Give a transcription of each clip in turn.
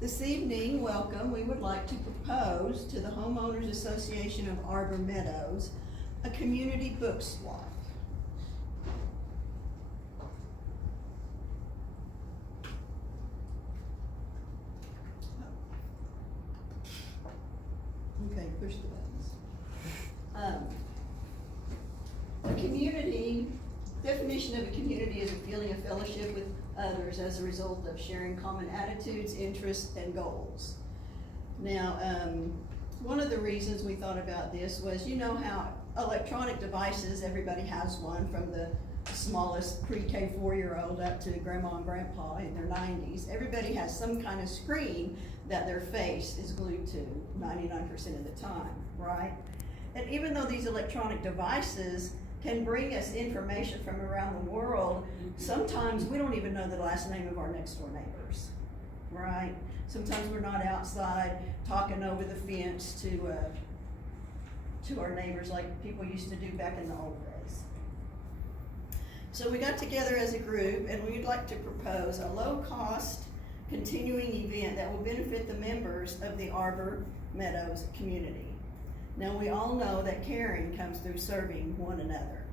This evening, welcome, we would like to propose to the Homeowners Association of Arbor Meadows a community book swap. Okay, push the buttons. A community, definition of a community is a feeling of fellowship with others as a result of sharing common attitudes, interests, and goals. Now, one of the reasons we thought about this was, you know how electronic devices, everybody has one, from the smallest pre-K 4-year-old up to grandma and grandpa in their 90s. Everybody has some kind of screen that their face is glued to 99% of the time, right? And even though these electronic devices can bring us information from around the world, sometimes we don't even know the last name of our next door neighbors, right? Sometimes we're not outside talking over the fence to our neighbors like people used to do back in the old days. So we got together as a group and we'd like to propose a low-cost continuing event that will benefit the members of the Arbor Meadows community. Now, we all know that caring comes through serving one another.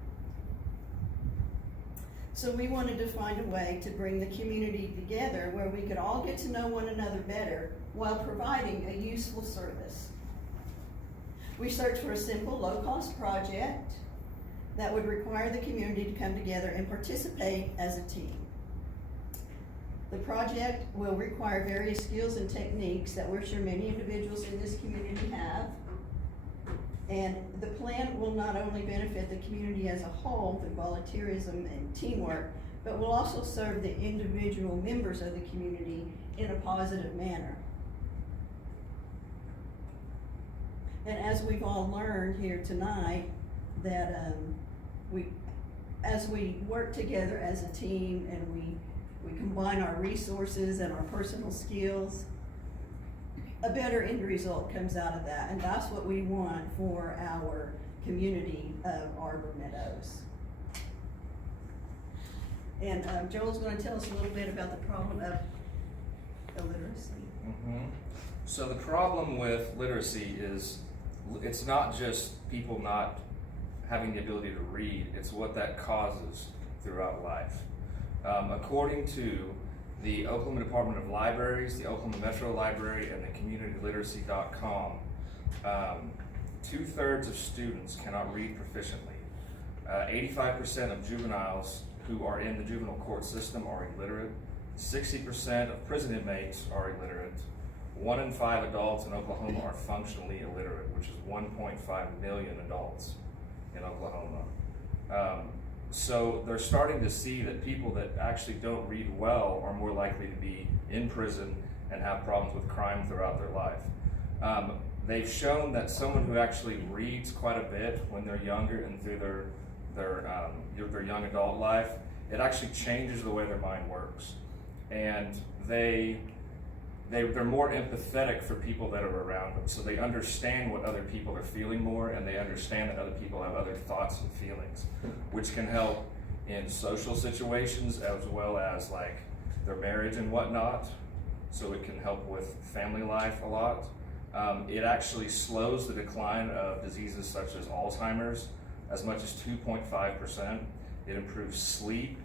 So we wanted to find a way to bring the community together where we could all get to know one another better while providing a useful service. We searched for a simple, low-cost project that would require the community to come together and participate as a team. The project will require various skills and techniques that we're sure many individuals in this community have. And the plan will not only benefit the community as a whole through volunteerism and teamwork, but will also serve the individual members of the community in a positive manner. And as we've all learned here tonight, that as we work together as a team and we combine our resources and our personal skills, a better end result comes out of that, and that's what we want for our community of Arbor Meadows. And Joel's going to tell us a little bit about the problem of illiteracy. So the problem with literacy is it's not just people not having the ability to read, it's what that causes throughout life. According to the Oklahoma Department of Libraries, the Oklahoma Metro Library, and the CommunityLiteracy.com, 2/3 of students cannot read proficiently. 85% of juveniles who are in the juvenile court system are illiterate. 60% of prison inmates are illiterate. 1 in 5 adults in Oklahoma are functionally illiterate, which is 1.5 million adults in Oklahoma. So they're starting to see that people that actually don't read well are more likely to be in prison and have problems with crime throughout their life. They've shown that someone who actually reads quite a bit when they're younger and through their young adult life, it actually changes the way their mind works. And they're more empathetic for people that are around them. So they understand what other people are feeling more, and they understand that other people have other thoughts and feelings, which can help in social situations as well as like their marriage and whatnot. So it can help with family life a lot. It actually slows the decline of diseases such as Alzheimer's as much as 2.5%. It improves sleep.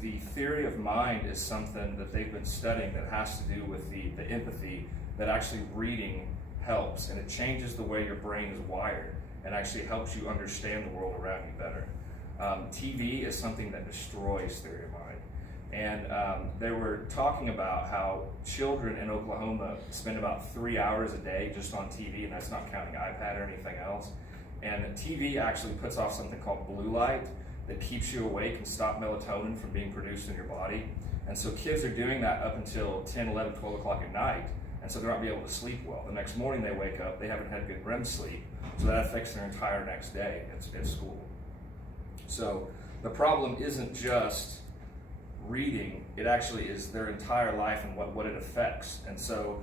The theory of mind is something that they've been studying that has to do with the empathy that actually reading helps, and it changes the way your brain is wired and actually helps you understand the world around you better. TV is something that destroys theory of mind. And they were talking about how children in Oklahoma spend about 3 hours a day just on TV, and that's not counting iPad or anything else. And TV actually puts off something called blue light that keeps you awake and stop melatonin from being produced in your body. And so kids are doing that up until 10, 11, 12 o'clock at night, and so they're not able to sleep well. The next morning they wake up, they haven't had good REM sleep, so that affects their entire next day at school. So the problem isn't just reading, it actually is their entire life and what it affects. And so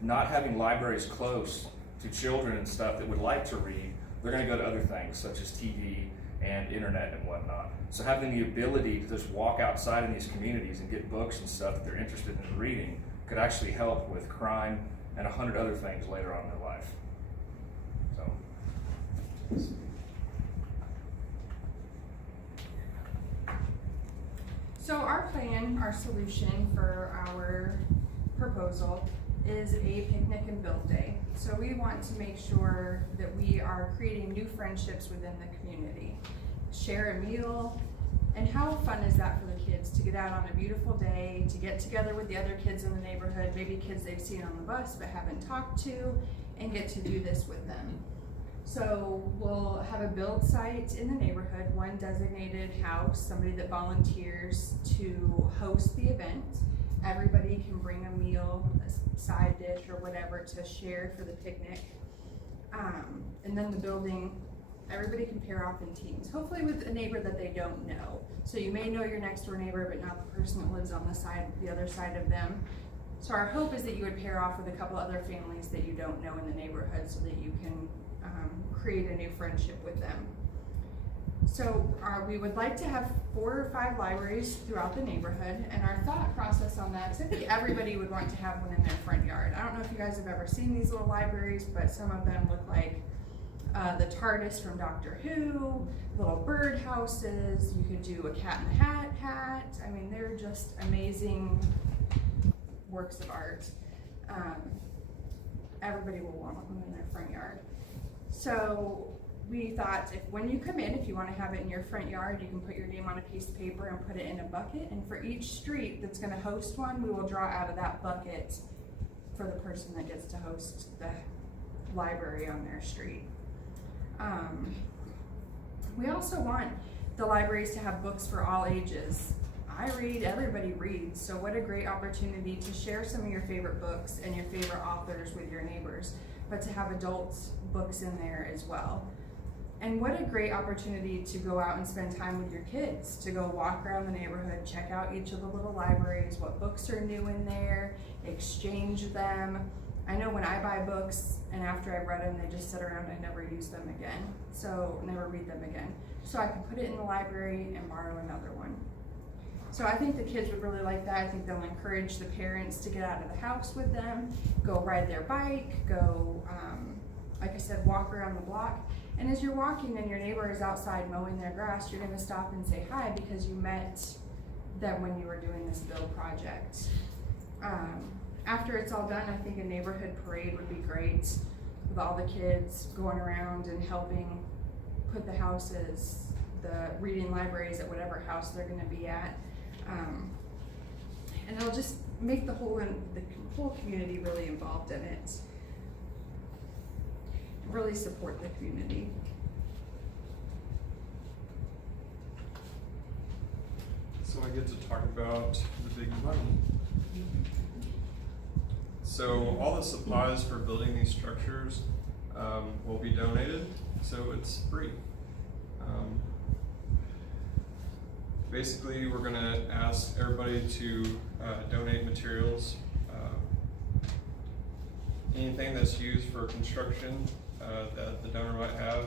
not having libraries close to children and stuff that would like to read, they're gonna go to other things such as TV and internet and whatnot. So having the ability to just walk outside in these communities and get books and stuff that they're interested in reading could actually help with crime and 100 other things later on in their life. So. So our plan, our solution for our proposal is a picnic and build day. So we want to make sure that we are creating new friendships within the community. Share a meal, and how fun is that for the kids to get out on a beautiful day, to get together with the other kids in the neighborhood, maybe kids they've seen on the bus but haven't talked to, and get to do this with them. So we'll have a build site in the neighborhood, one designated house, somebody that volunteers to host the event. Everybody can bring a meal, a side dish or whatever to share for the picnic. And then the building, everybody can pair off in teams, hopefully with a neighbor that they don't know. So you may know your next door neighbor, but not the person that lives on the other side of them. So our hope is that you would pair off with a couple other families that you don't know in the neighborhood so that you can create a new friendship with them. So we would like to have 4 or 5 libraries throughout the neighborhood, and our thought process on that is I think everybody would want to have one in their front yard. I don't know if you guys have ever seen these little libraries, but some of them look like the TARDIS from Doctor Who, little bird houses. You could do a Cat in the Hat. I mean, they're just amazing works of art. Everybody will want one in their front yard. So we thought when you come in, if you want to have it in your front yard, you can put your name on a piece of paper and put it in a bucket. And for each street that's going to host one, we will draw out of that bucket for the person that gets to host the library on their street. We also want the libraries to have books for all ages. I read, everybody reads, so what a great opportunity to share some of your favorite books and your favorite authors with your neighbors, but to have adults' books in there as well. And what a great opportunity to go out and spend time with your kids, to go walk around the neighborhood, check out each of the little libraries, what books are new in there, exchange them. I know when I buy books and after I've read them, they just sit around and I never use them again. So never read them again. So I can put it in the library and borrow another one. So I think the kids would really like that. I think they'll encourage the parents to get out of the house with them, go ride their bike, go, like I said, walk around the block. And as you're walking and your neighbor is outside mowing their grass, you're gonna stop and say hi because you met them when you were doing this build project. After it's all done, I think a neighborhood parade would be great with all the kids going around and helping put the houses, the reading libraries at whatever house they're gonna be at. And it'll just make the whole community really involved in it. Really support the community. So I get to talk about the big money. So all the supplies for building these structures will be donated, so it's free. Basically, we're gonna ask everybody to donate materials. Anything that's used for construction that the donor might have,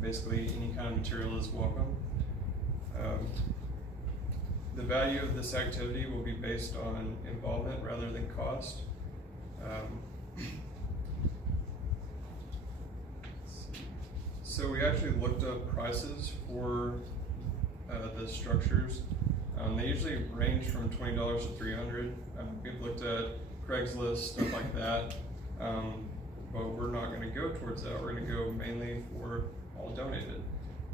basically any kind of material is welcome. The value of this activity will be based on involvement rather than cost. So we actually looked up prices for the structures. They usually range from $20 to $300. We've looked at Craigslist, stuff like that, but we're not going to go towards that. We're going to go mainly for all donated.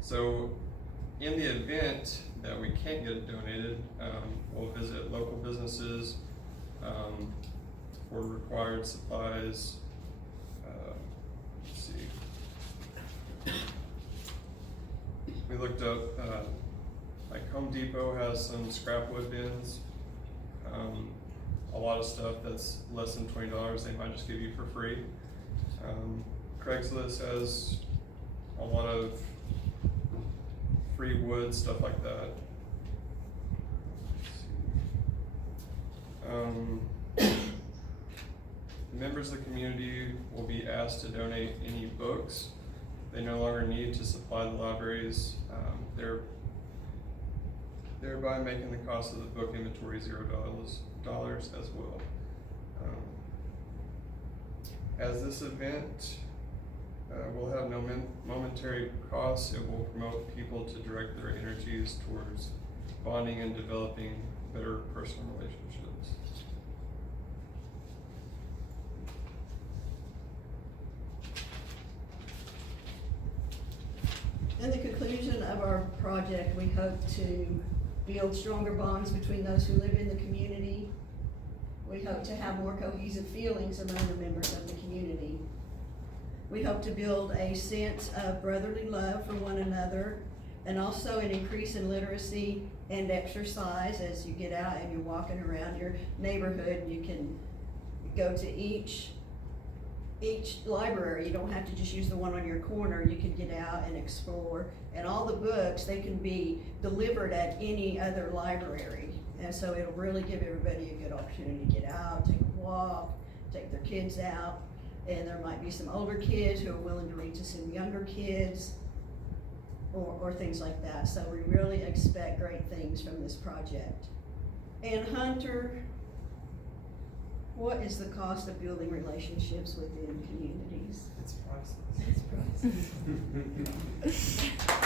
So in the event that we can't get it donated, we'll visit local businesses for required supplies. Let's see. We looked up, like Home Depot has some scrap wood bins. A lot of stuff that's less than $20 they might just give you for free. Craigslist has a lot of free wood, stuff like that. Members of the community will be asked to donate any books They no longer need to supply the libraries, thereby making the cost of the book inventory $0 as well. As this event will have no momentary costs, it will promote people to direct their energies towards bonding and developing better personal relationships. In the conclusion of our project, we hope to build stronger bonds between those who live in the community. We hope to have more cohesive feelings among the members of the community. We hope to build a sense of brotherly love for one another, and also an increase in literacy and exercise as you get out and you're walking around your neighborhood. You can go to each library. You don't have to just use the one on your corner. You can get out and explore. And all the books, they can be delivered at any other library. And so it'll really give everybody a good opportunity to get out, take a walk, take their kids out. And there might be some older kids who are willing to read to some younger kids, or things like that. So we really expect great things from this project. And Hunter, what is the cost of building relationships within communities? It's priceless. It's priceless.